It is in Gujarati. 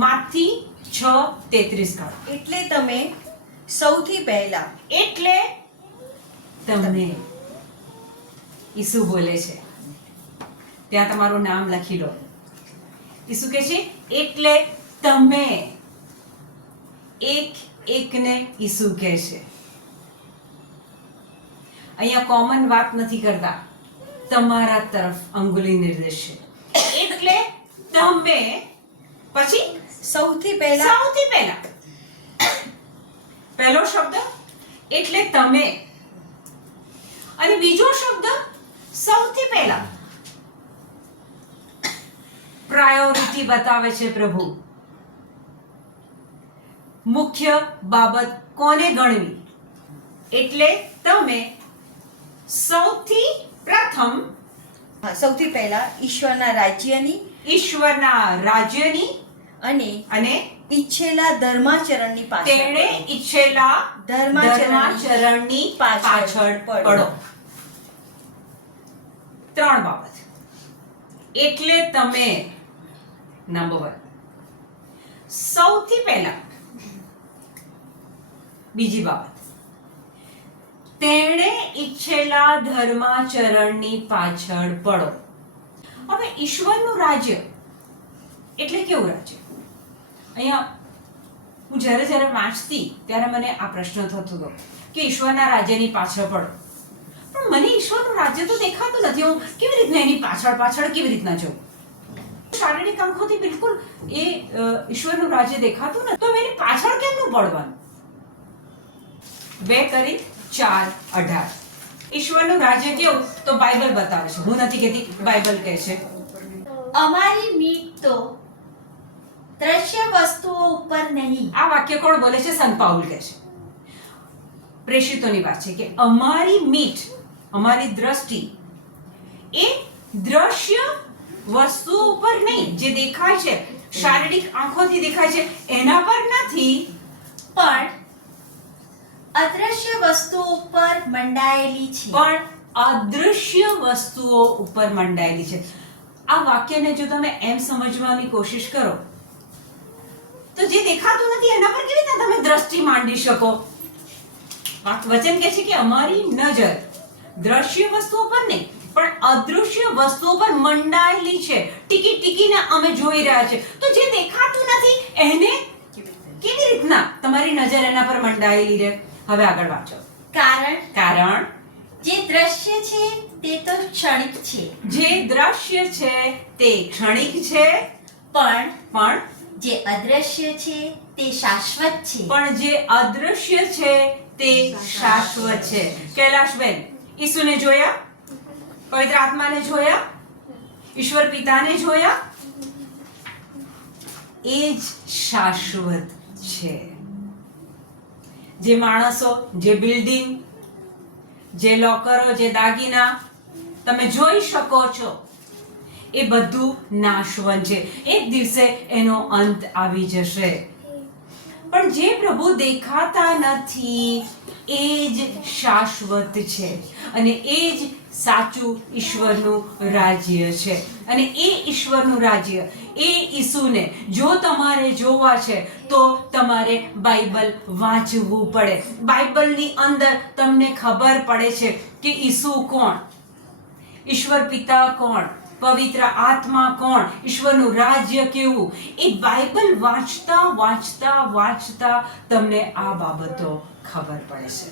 માંથી છ તેત્રીસ કાઢો એટલે તમે સૌથી પહેલા એટલે તમને ઈસુ બોલે છે. ત્યાં તમારું નામ લખી લો. ઈસુ કે છે એટલે તમે એક એકને ઈસુ કહે છે. અહીંયા કોમન વાત નથી કરતા. તમારા તરફ અંગુલી નિર્દેશ છે. એટલે તમે પછી સૌથી પહેલા સૌથી પહેલા. પહેલો શબ્દ એટલે તમે. અને બીજો શબ્દ સૌથી પહેલા. પ્રાયોરિટી બતાવે છે પ્રભુ. મુખ્ય બાબત કોને ગણવી? એટલે તમે સૌથી પ્રથમ સૌથી પહેલા ઈશ્વરના રાજ્યની ઈશ્વરના રાજ્યની અને અને ઈચ્છેલા ધર્માચરણની પાછળ તેણે ઈચ્છેલા ધર્માચરણની પાછળ. પડો. ત્રણ બાબત. એટલે તમે નંબર વન સૌથી પહેલા બીજી બાબત. તેણે ઈચ્છેલા ધર્માચરણની પાછળ પડો. હવે ઈશ્વરનું રાજ્ય એટલે કેવું રાજ્ય? અહીંયા હું જ્યારે જ્યારે વાંચતી ત્યારે મને આ પ્રશ્ન થતો હતો કે ઈશ્વરના રાજ્યની પાછળ પડો. પણ મને ઈશ્વરનું રાજ્ય તો દેખાતું નથી. હું કેવી રીતના એની પાછળ પાછળ કેવી રીતના જઉં? શારીરિક આંખોથી બિલકુલ એ ઈશ્વરનું રાજ્ય દેખાતું ને તો એની પાછળ કેમનું પડવાનું? બે કરી ચાર અઢાર. ઈશ્વરનું રાજ્ય કેવું? તો બાઇબલ બતાવે છે. હું નથી કહેતી, બાઇબલ કહે છે. અમારી મીટ તો દ્રશ્ય વસ્તુઓ ઉપર નહીં. આ વાક્ય કોણ બોલે છે? સંત પાઉલ કહે છે. પ્રેષિતોની વાત છે કે અમારી મીઠ અમારી દ્રષ્ટિ એ દ્રશ્ય વસ્તુ ઉપર નહીં. જે દેખાય છે શારીરિક આંખોથી દેખાય છે એના પર નથી. પણ અદ્રશ્ય વસ્તુઓ ઉપર મંડાયેલી છે. પણ અદૃશ્ય વસ્તુઓ ઉપર મંડાયેલી છે. આ વાક્યને જો તમે એમ સમજવાની કોશિશ કરો તો જે દેખાતું નથી એના પર કેવી રીતે તમે દ્રષ્ટિ માંડી શકો? વચન કહે છે કે અમારી નજર દ્રશ્ય વસ્તુઓ પર નહીં પણ અદૃશ્ય વસ્તુઓ પર મંડાયેલી છે. ટીકી ટીકીને અમે જોઈ રહ્યા છે. તો જે દેખાતું નથી એને કેવી રીતના તમારી નજર એના પર મંડાયેલી રહે? હવે આગળ વાંચો. કારણ? કારણ? જે દ્રશ્ય છે તે તો ક્ષણિક છે. જે દ્રશ્ય છે તે ક્ષણિક છે પણ પણ જે અદ્રશ્ય છે તે શાશ્વત છે. પણ જે અદ્રશ્ય છે તે શાશ્વત છે. કૈલાશબેન, ઈસુને જોયા? પવિત્ર આત્માને જોયા? ઈશ્વર પિતાને જોયા? એ જ શાશ્વત છે. જે માણસો, જે બિલ્ડિંગ, જે લોકરો, જે દાગીના, તમે જોઈ શકો છો. એ બધું નાશવંત છે. એક દિવસે એનો અંત આવી જશે. પણ જે પ્રભુ દેખાતા નથી, એ જ શાશ્વત છે અને એ જ સાચું ઈશ્વરનું રાજ્ય છે. અને એ ઈશ્વરનું રાજ્ય, એ ઈસુને જો તમારે જોવા છે, તો તમારે બાઇબલ વાંચવું પડે. બાઇબલની અંદર તમને ખબર પડે છે કે ઈસુ કોણ? ઈશ્વર પિતા કોણ? પવિત્ર આત્મા કોણ? ઈશ્વરનું રાજ્ય કેવું? એ બાઇબલ વાંચતા વાંચતા વાંચતા તમને આ બાબતો ખબર પડે છે.